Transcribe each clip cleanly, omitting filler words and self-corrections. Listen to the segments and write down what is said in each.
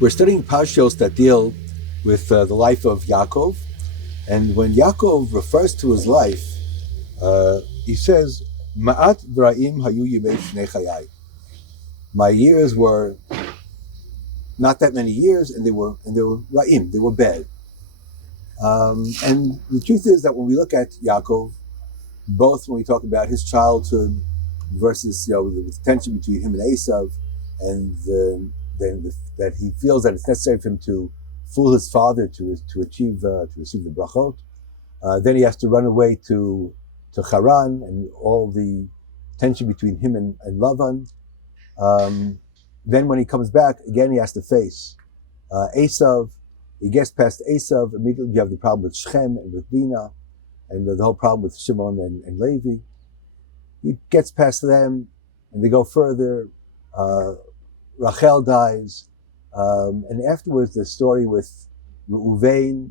We're studying parshas that deal with the life of Yaakov, and when Yaakov refers to his life, he says, "Ma'at v'ra'im hayu yimei shnei chayai." My years were not that many years, and they were ra'im, they were bad. And the truth is that when we look at Yaakov, both when we talk about his childhood versus the tension between him and Esav, and that he feels that it's necessary for him to fool his father to receive the brachot. Then he has to run away to Haran, and all the tension between him and Lavan. Then when he comes back, again he has to face Esav. He gets past Esav, immediately you have the problem with Shechem and with Dinah, and the whole problem with Shimon and Levi. He gets past them, and they go further. Rachel dies, and afterwards the story with Reuven,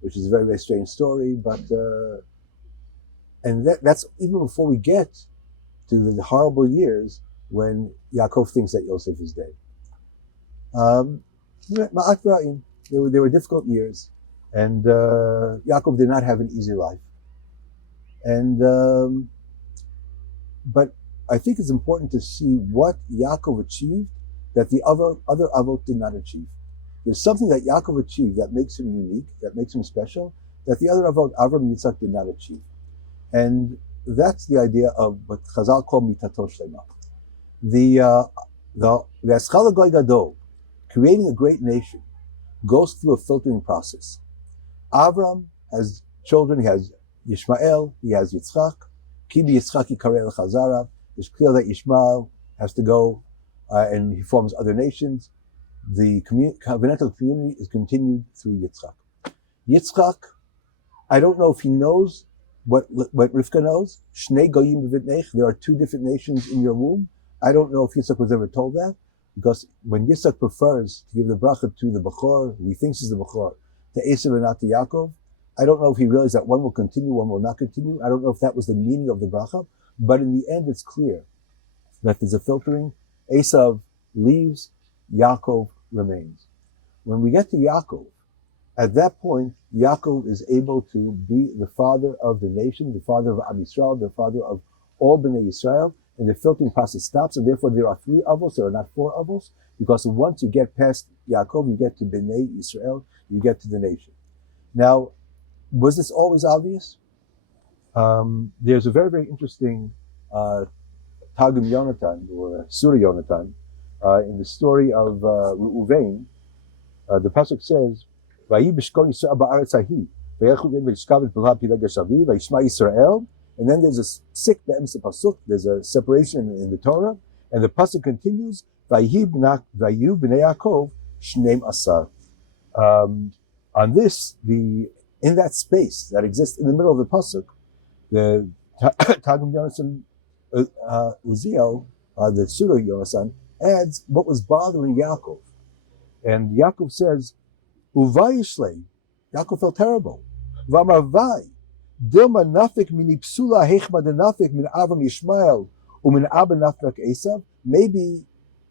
which is a very, very strange story, but and that's even before we get to the horrible years when Yaakov thinks that Yosef is dead. Ma'at v'ra'im. They were difficult years, and Yaakov did not have an easy life. And but I think it's important to see what Yaakov achieved that the other Avot did not achieve. There's something that Yaakov achieved that makes him unique, that makes him special, that the other Avot, Avram, Yitzchak, did not achieve. And that's the idea of what Chazal call mitato shlema. The Eschal Goy Gadol, creating a great nation, goes through a filtering process. Avram has children. He has Yishmael, he has Yitzchak. Ki Yitzchak yikareh l'chazara. It's clear that Yishmael has to go and he forms other nations. The covenantal community is continued through Yitzchak. Yitzchak, I don't know if he knows what Rivka knows. Shnei goyim b'vitnech. There are two different nations in your womb. I don't know if Yitzchak was ever told that, because when Yitzchak prefers to give the bracha to the Bechor, who he thinks is the Bechor, to Esav and not to Yaakov, I don't know if he realized that one will continue, one will not continue. I don't know if that was the meaning of the bracha, but in the end it's clear that there's a filtering. Esav leaves, Yaakov remains. When we get to Yaakov, at that point, Yaakov is able to be the father of the nation, the father of Am Yisrael, the father of all Bnei Yisrael, and the filtering process stops, and therefore there are 3 avos, there are not 4 avos, because once you get past Yaakov, you get to Bnei Yisrael, you get to the nation. Now, was this always obvious? There's a very, very interesting Targum Yonatan, or Surah Yonatan, in the story of Reuven. The pasuk says, "Vayi b'shkol Yisrael ba'aretz hahi, v'yelchu v'yishkavet b'la pileg hashavi, v'yishma Yisrael." And then there's a sik be'emes pasuk. There's a separation in the Torah, and the pasuk continues, "Vayu b'nei Yaakov shneim asar." On this, in that space that exists in the middle of the pasuk, the Targum Yonatan Uziel, the Surah Yonasan, adds what was bothering Yaakov. And Yaakov says, Vayishlach, Yaakov felt terrible. V'amar Vay, Dilma nafik min psula hechma de nafik min Avram Yishmael umin Abba nafik Esav. Maybe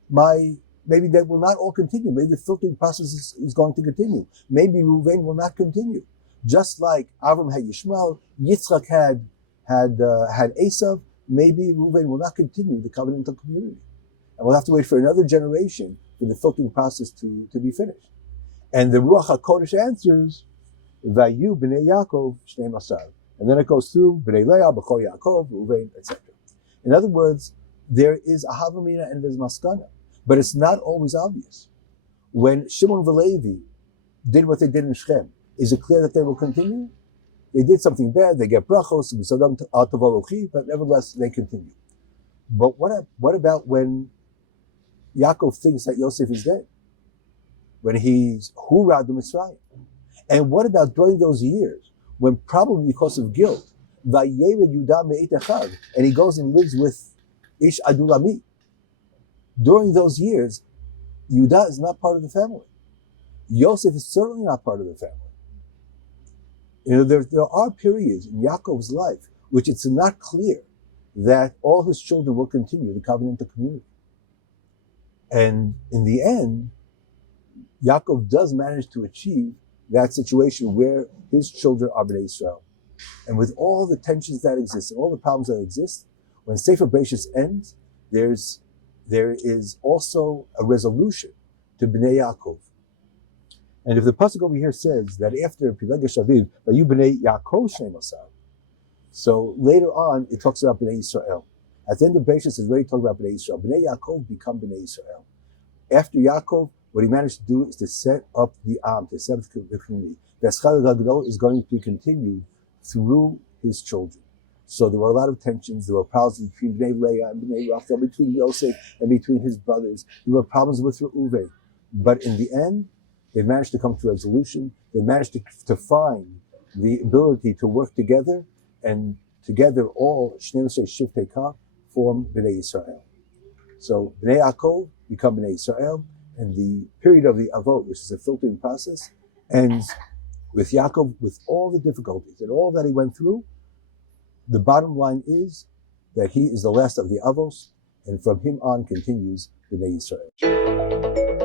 that will not all continue. Maybe the filtering process is going to continue. Maybe Reuven will not continue. Just like Avram had Yishmael, Yitzchak had Esav, maybe Reuven will not continue the covenantal community. And we'll have to wait for another generation for the filtering process to be finished. And the Ruach HaKodesh answers, Vayu b'nei Yaakov shneim asar. And then it goes through b'nei Leah, b'chol Yaakov, Reuven, etc. In other words, there is a Havamina and there's Maskana, but it's not always obvious. When Shimon and Levi did what they did in Shechem, is it clear that they will continue? They did something bad, they get brachos, but nevertheless they continue. But what about when Yaakov thinks that Yosef is dead? When he's hurad the Mitzrayim? And what about during those years, when probably because of guilt, Vayered Yudah me'et echad, and he goes and lives with Ish Adulami? During those years, Yudah is not part of the family. Yosef is certainly not part of the family. There are periods in Yaakov's life which it's not clear that all his children will continue the covenantal community. And in the end, Yaakov does manage to achieve that situation where his children are Bnei Israel. And with all the tensions that exist and all the problems that exist, when Sefer Bereshis ends, there is also a resolution to Bnei Yaakov. And if the pasuk over here says that after Pileg Shaviv, Vayu Bnei Yaakov Shnei Masar, so later on it talks about Bnei Israel. At the end of Bereshis, it's already talking about Bnei Israel. Bnei Yaakov become Bnei Israel. After Yaakov, what he managed to do is to set up the Am, to set up the community. The Eschal Gadol is going to be continued through his children. So there were a lot of tensions. There were problems between Bnei Leah and Bnei Rachel, between Yosef and between his brothers. There were problems with Reuven. But in the end, they managed to come to a resolution. They managed to find the ability to work together, and together all Shnei Shiftei Ka form Bnei Israel. So Bnei Yaakov become Bnei Israel, and the period of the Avot, which is a filtering process, ends with Yaakov, with all the difficulties and all that he went through. The bottom line is that he is the last of the Avos, and from him on continues Bnei Israel.